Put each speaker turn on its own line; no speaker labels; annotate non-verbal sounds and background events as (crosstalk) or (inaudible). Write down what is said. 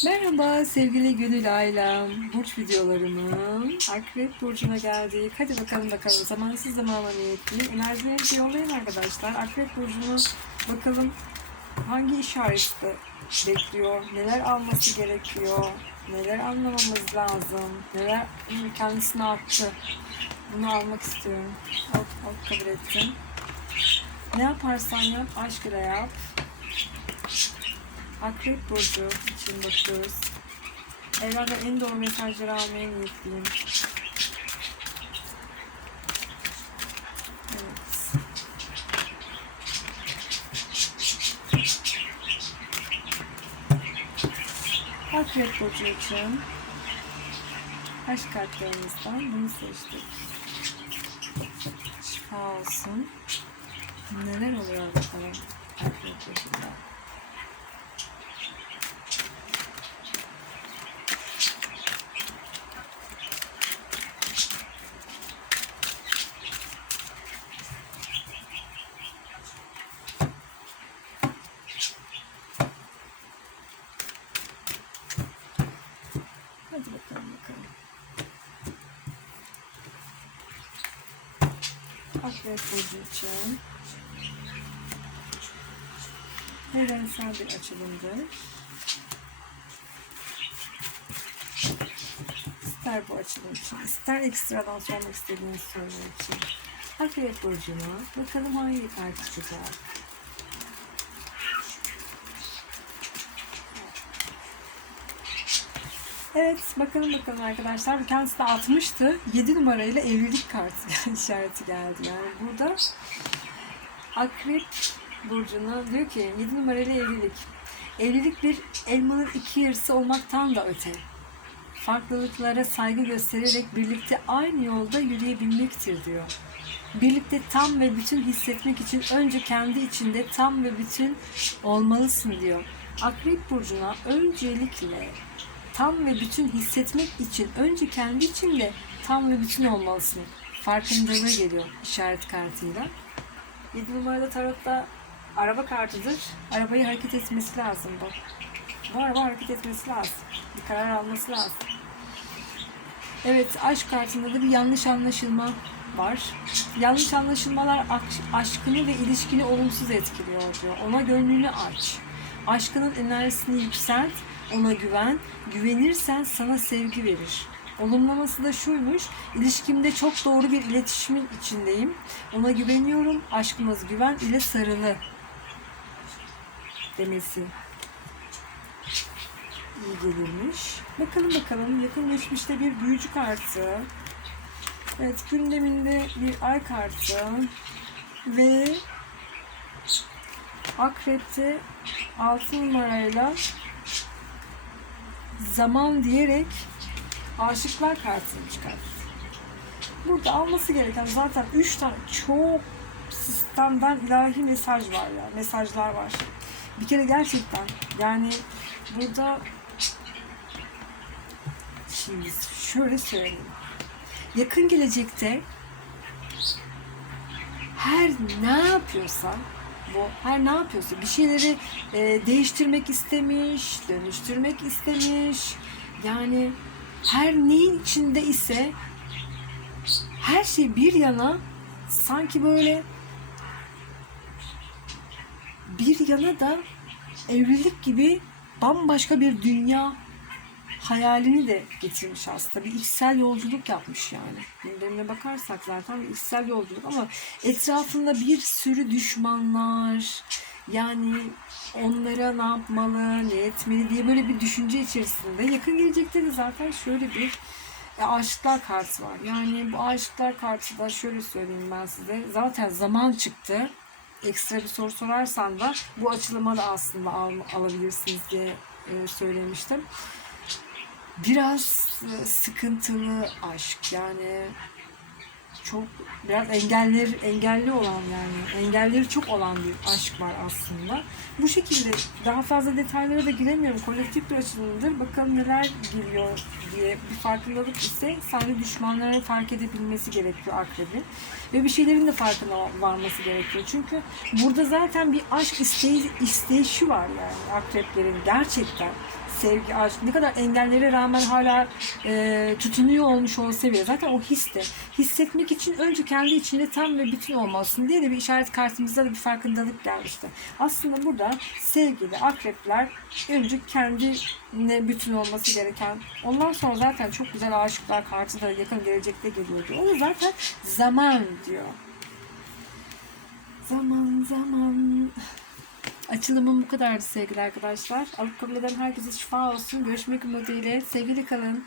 Merhaba sevgili Gönül ailem. Burç videolarımın Akrep Burcu'na geldik. Hadi bakalım bakalım. Zamansız zamana niyetli. Enerjilerinizi yollayın arkadaşlar. Akrep Burcu'nu bakalım hangi işareti bekliyor? Neler alması gerekiyor? Neler anlamamız lazım? Neler kendisine attı? Bunu almak istiyorum. Al, al kabul ettim. Ne yaparsan yap, aşk ile yap. Akrep Burcu için bakıyoruz. Evrende en doğru mesajları almaya niyetliyim. Akrep Burcu için aşk kartlarımızdan bunu seçtik. Şifa olsun. Neler oluyor bakalım Akrep Burcu'nda? Hadi bakalım bakalım. Akrep Burcu için evrensel bir açılımdır. İster bu açılım için, ister ekstradan sormak istediğiniz sorular için. Akrep Burcu'na bakalım hangi kart çıkacak. Evet bakalım bakalım arkadaşlar. Kendisi de atmıştı. 7 numarayla evlilik kartı (laughs) işareti geldi. Yani burada Akrep Burcu'na diyor ki 7 numarayla evlilik. Evlilik bir elmanın iki yarısı olmaktan da öte. Farklılıklara saygı göstererek birlikte aynı yolda yürüyebilmektir diyor. Birlikte tam ve bütün hissetmek için önce kendi içinde tam ve bütün olmalısın diyor. Akrep Burcu'na öncelikle tam ve bütün hissetmek için önce kendi içinde tam ve bütün olmalısın. Farkındalığı geliyor işaret kartıyla. 7 numarada tarotta araba kartıdır. Arabayı hareket etmesi lazım bu. Bu araba hareket etmesi lazım. Bir karar alması lazım. Evet aşk kartında da bir yanlış anlaşılma var. Yanlış anlaşılmalar aş- aşkını ve ilişkini olumsuz etkiliyor diyor. Ona gönlünü aç. Aşkının enerjisini yükselt. Ona güven. Güvenirsen sana sevgi verir. Olumlaması da şuymuş. İlişkimde çok doğru bir iletişimin içindeyim. Ona güveniyorum. Aşkımız güven ile sarılı demesi iyi gelirmiş. Bakalım bakalım yakın geçmişte bir büyücü kartı. Evet gündeminde bir ay kartı ve akrepte 6 numarayla zaman diyerek aşıklar kartını çıkarttı. Burada alması gereken zaten 3 tane çok sistemden ilahi mesaj var ya, mesajlar var. Bir kere gerçekten yani burada şimdi şöyle söyleyeyim. Yakın gelecekte her ne yapıyorsa bu her ne yapıyorsa bir şeyleri e, değiştirmek istemiş, dönüştürmek istemiş. Yani her neyin içinde ise her şey bir yana sanki böyle bir yana da evlilik gibi bambaşka bir dünya hayalini de getirmiş aslında. Bir içsel yolculuk yapmış yani. Gündemine bakarsak zaten bir içsel yolculuk ama etrafında bir sürü düşmanlar yani onlara ne yapmalı, ne etmeli diye böyle bir düşünce içerisinde. Yakın gelecekte de zaten şöyle bir e, aşıklar kartı var. Yani bu aşıklar kartı da şöyle söyleyeyim ben size. Zaten zaman çıktı. Ekstra bir soru sorarsan da bu açılıma da aslında al, alabilirsiniz diye e, söylemiştim biraz e, sıkıntılı aşk yani çok biraz engeller engelli olan yani engelleri çok olan bir aşk var aslında. Bu şekilde daha fazla detaylara da giremiyorum. Kolektif bir açılımdır. Bakalım neler giriyor diye bir farkındalık ise sadece düşmanları fark edebilmesi gerekiyor akrebi. Ve bir şeylerin de farkına varması gerekiyor. Çünkü burada zaten bir aşk isteği, isteyişi var yani akreplerin gerçekten sevgi, aşk ne kadar engellere rağmen hala e, tutunuyor olmuş olsa bile zaten o his de hissetmek için önce kendi içinde tam ve bütün olmalısın diye de bir işaret kartımızda da bir farkındalık gelmişti. Aslında burada sevgili akrepler önce kendine bütün olması gereken ondan sonra zaten çok güzel aşıklar kartı da yakın gelecekte geliyordu. O da zaten zaman diyor. Zaman zaman. Açılımım bu kadardı sevgili arkadaşlar. Alıp kabul eden herkese şifa olsun. Görüşmek ümidiyle. Sevgili kalın.